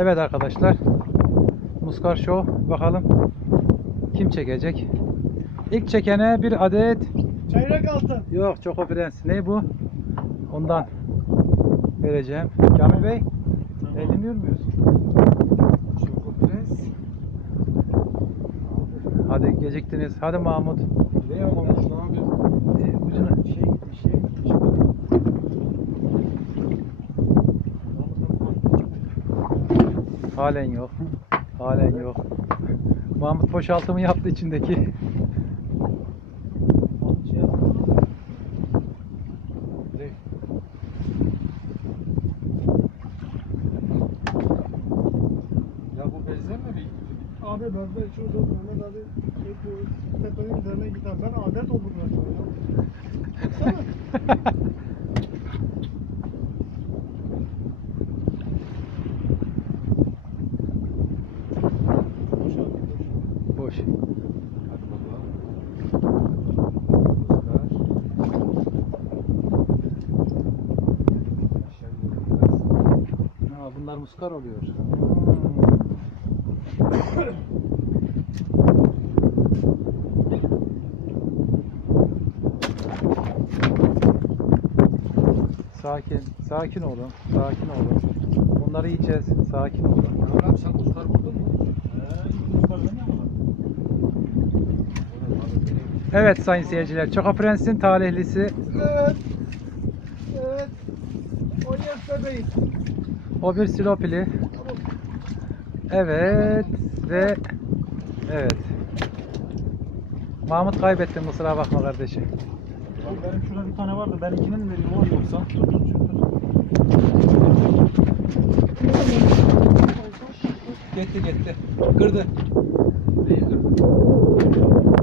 Evet arkadaşlar. Muskar Show. Bakalım. Kim çekecek? İlk çekene bir adet. Çeyrek altın. Yok Choco Prince. Ne bu? Ondan vereceğim. Kamil Bey. Tamam. Eğleniyor muyuz? Choco Prince. Hadi geciktiniz. Hadi Mahmut. Ne yapalım? Ne yapalım? Halen yok. Halen yok. Mahmut boşaltımı yaptı içindeki. Ya bu benzer mi bir? Abi ben de şu zor Mehmet abi şey bu Ben adet olurum. Ya. yavaş. Şey. Bunlar muskar oluyor. Hmm. sakin, sakin olun, sakin olun. Bunları yiyeceğiz, sakin olun. Ya abi sen muskar Evet sayın seyirciler, Çoka Prens'in talihlisi. Evet. Evet. O yerse değil. O bir silopili. Evet ve evet. Mahmut kaybettim mısıra bakma kardeşi. Bak, benim şurada bir tane vardı. Ben ikinin mi veriyorum benim o yoksa? Tut, tut, tut. Gitti gitti. Kırdı. Değildir.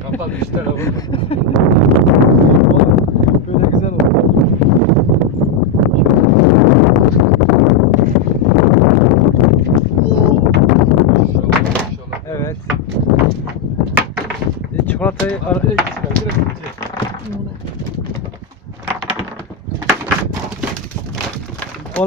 Kapat işte arabanı. Böyle güzel oldu. Evet. Çikolatayı... Ar-